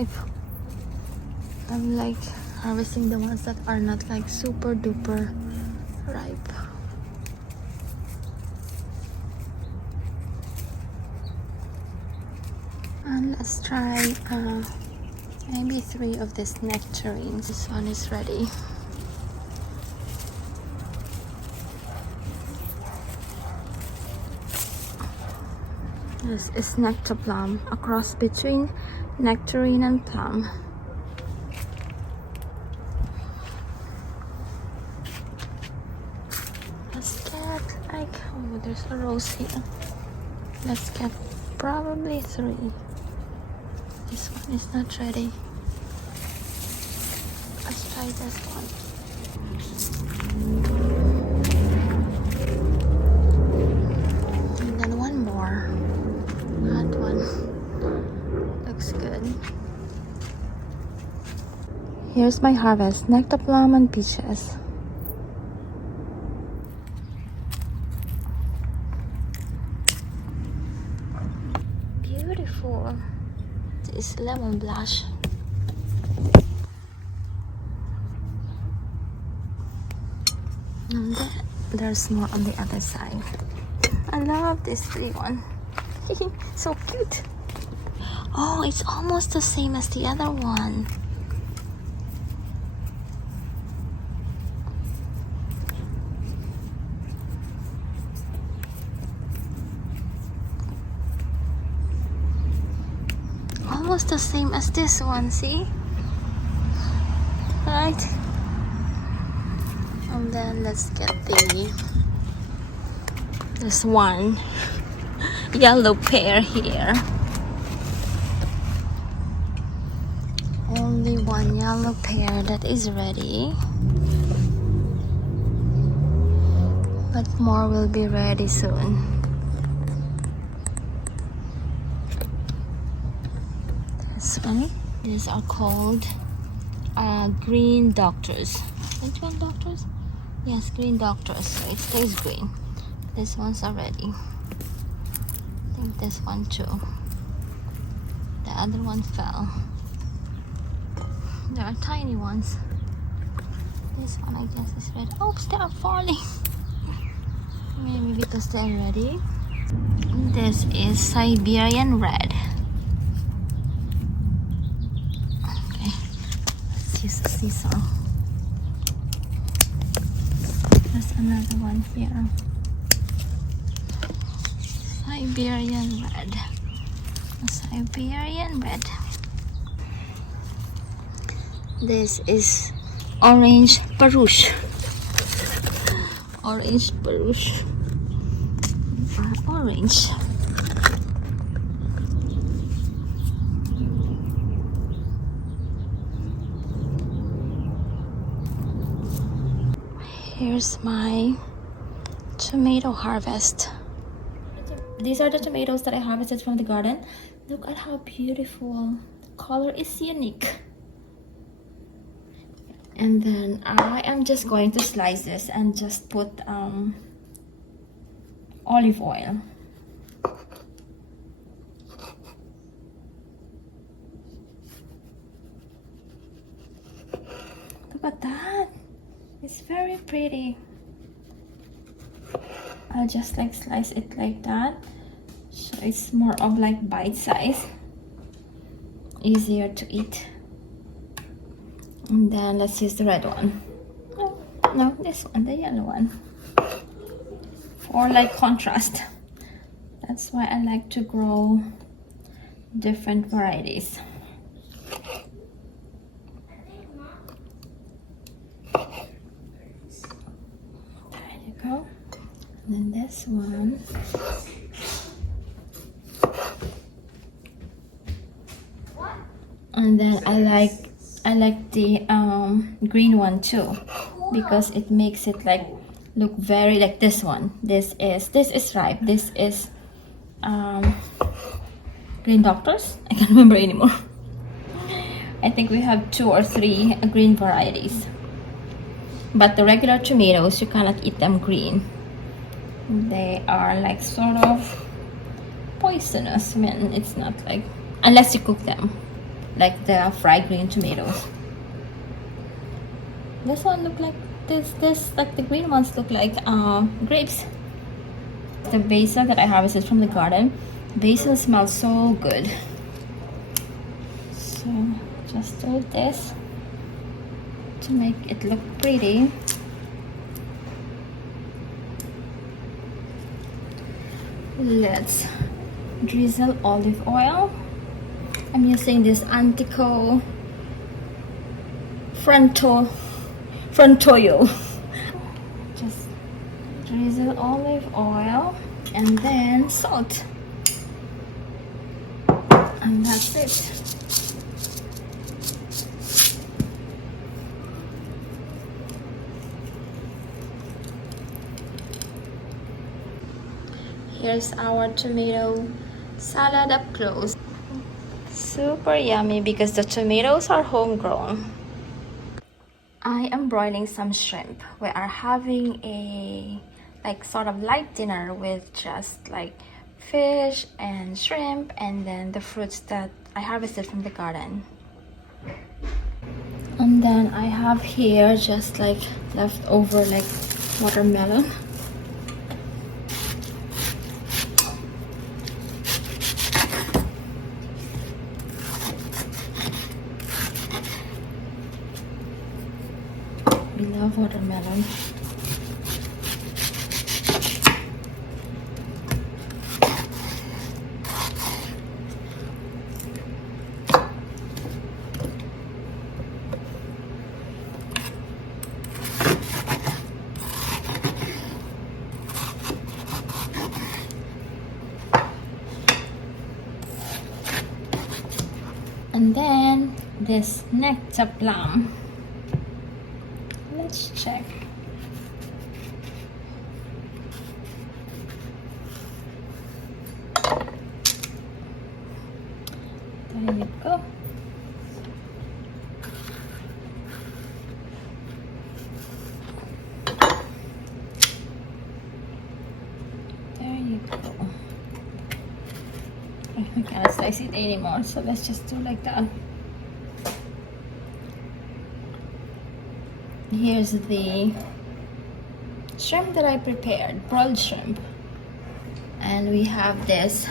ripe. I'm like harvesting the ones that are not like super duper ripe. And let's try maybe 3 of these nectarines. This one is ready. This is nectar plum, a cross between nectarine and plum. Let's get like, oh, there's a rose here. Let's get probably 3. This one is not ready. Let's try this one. And then one more. That one looks good. Here's my harvest: nectar plum and peaches. Beautiful. This is lemon blush. And then there's more on the other side. I love this 3 one. So cute. Oh, it's almost the same as the other one. Almost the same as this one, see? Right? And then let's get there's one yellow pear here. Only one yellow pear that is ready, but more will be ready soon. This one, these are called green doctors. Which one, doctors? Yes, green doctors. So it stays green. This one's already. I think this one too. The other one fell. There are tiny ones. This one I guess is ready. Oh, they are falling. Maybe because they're ready. This is Siberian red. Okay, let's use a scissor. There's another one here. Siberian red. Siberian red. This is orange baruch. Orange baruch. Orange. Here's my tomato harvest. These are the tomatoes that I harvested from the garden. Look at how beautiful. The color is unique. And then I am just going to slice this and just put olive oil. Look at that. It's very pretty. I'll just like slice it like that, so it's more of like bite size, easier to eat. And then let's use the red one. Oh, no, this one, the yellow one, for like contrast. That's why I like to grow different varieties. There you go. And then this one. And then I like the green one too, because it makes it like look very like this one. This is ripe. This is green doctors. I can't remember anymore. I think we have 2 or 3 green varieties. But the regular tomatoes, you cannot eat them green. They are like sort of poisonous. I mean, it's not like, unless you cook them like the fried green tomatoes. This one look like this like the green ones look like grapes. The basil that I harvested from the garden. Basil smells so good. So just do this to make it look pretty. Let's drizzle olive oil. I'm using this Antico Frantoio. Just drizzle olive oil and then salt. And that's it. Here's our tomato salad up close. Super yummy because the tomatoes are homegrown. I am broiling some shrimp. We are having a like sort of light dinner with just like fish and shrimp and then the fruits that I harvested from the garden. And then I have here just like leftover like watermelon. We love watermelon. And then this nectar plum. Let's check. There you go. There you go. I can't slice it anymore, so let's just do like that. Here's the shrimp that I prepared, broiled shrimp. And we have this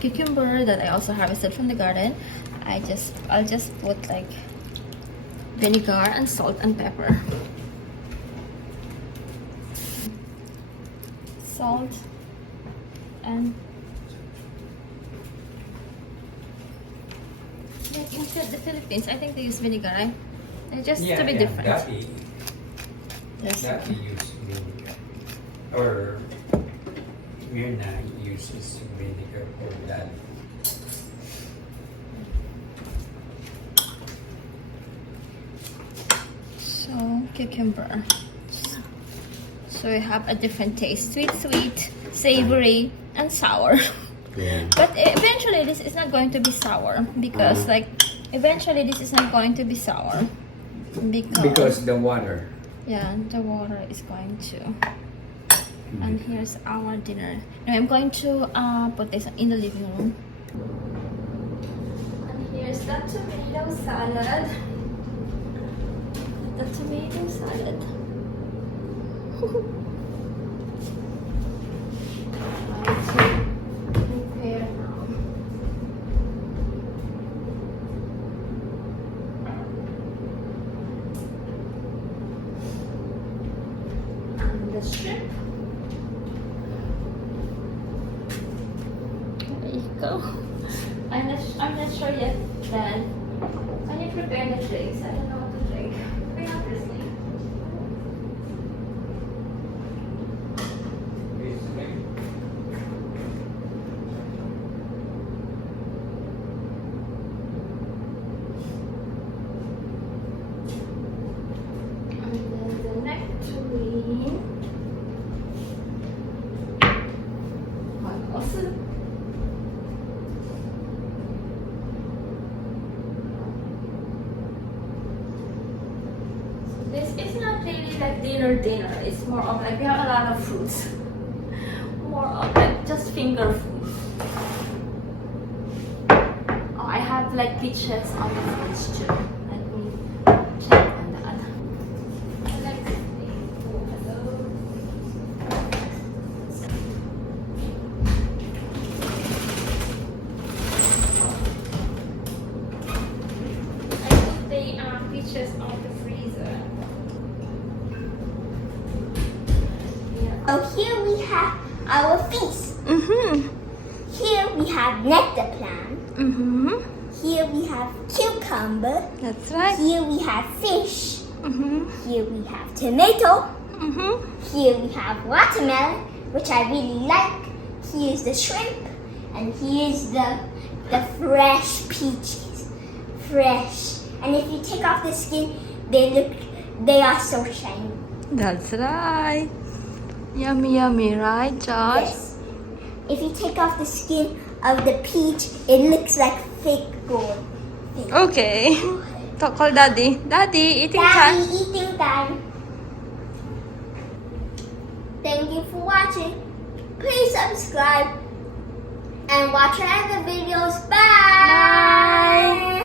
cucumber that I also harvested from the garden. I'll just put like vinegar and salt and pepper. Salt and like in the Philippines, I think they use vinegar, right? Just to be different. That we use vinegar. Or Mirna uses vinegar for that. So cucumber. So we have a different taste: sweet, savory, and sour. Yeah. But eventually this is not going to be sour because like eventually this is not going to be sour Because the water. Yeah, the water is going to. And here's our dinner. Now I'm going to put this in the living room. And here's the tomato salad. The tomato salad. Prepare now. And the shrimp. There you go. I'm not sure yet then. I need to prepare the drinks. I don't know what to drink. We have this thing. This is not really like dinner. It's more of like we have a lot of fruits. More of like just finger food. Oh, I have have like peaches on the fridge too. Let me check on that. I put the peaches on the freezer. Oh, here we have our feast. Mm-hmm. Here we have nectar plant. Mm-hmm. Here we have cucumber. That's right. Here we have fish. Mm-hmm. Here we have tomato. Mm-hmm. Here we have watermelon, which I really like. Here's the shrimp. And here's the fresh peaches. Fresh. And if you take off the skin, they are so shiny. That's right. Yummy, yummy, right, Josh? Yes. If you take off the skin of the peach, it looks like fake gold. Fake. Okay. Call Daddy. Daddy, eating Daddy, time. eating time. Thank you for watching. Please subscribe and watch our other videos. Bye.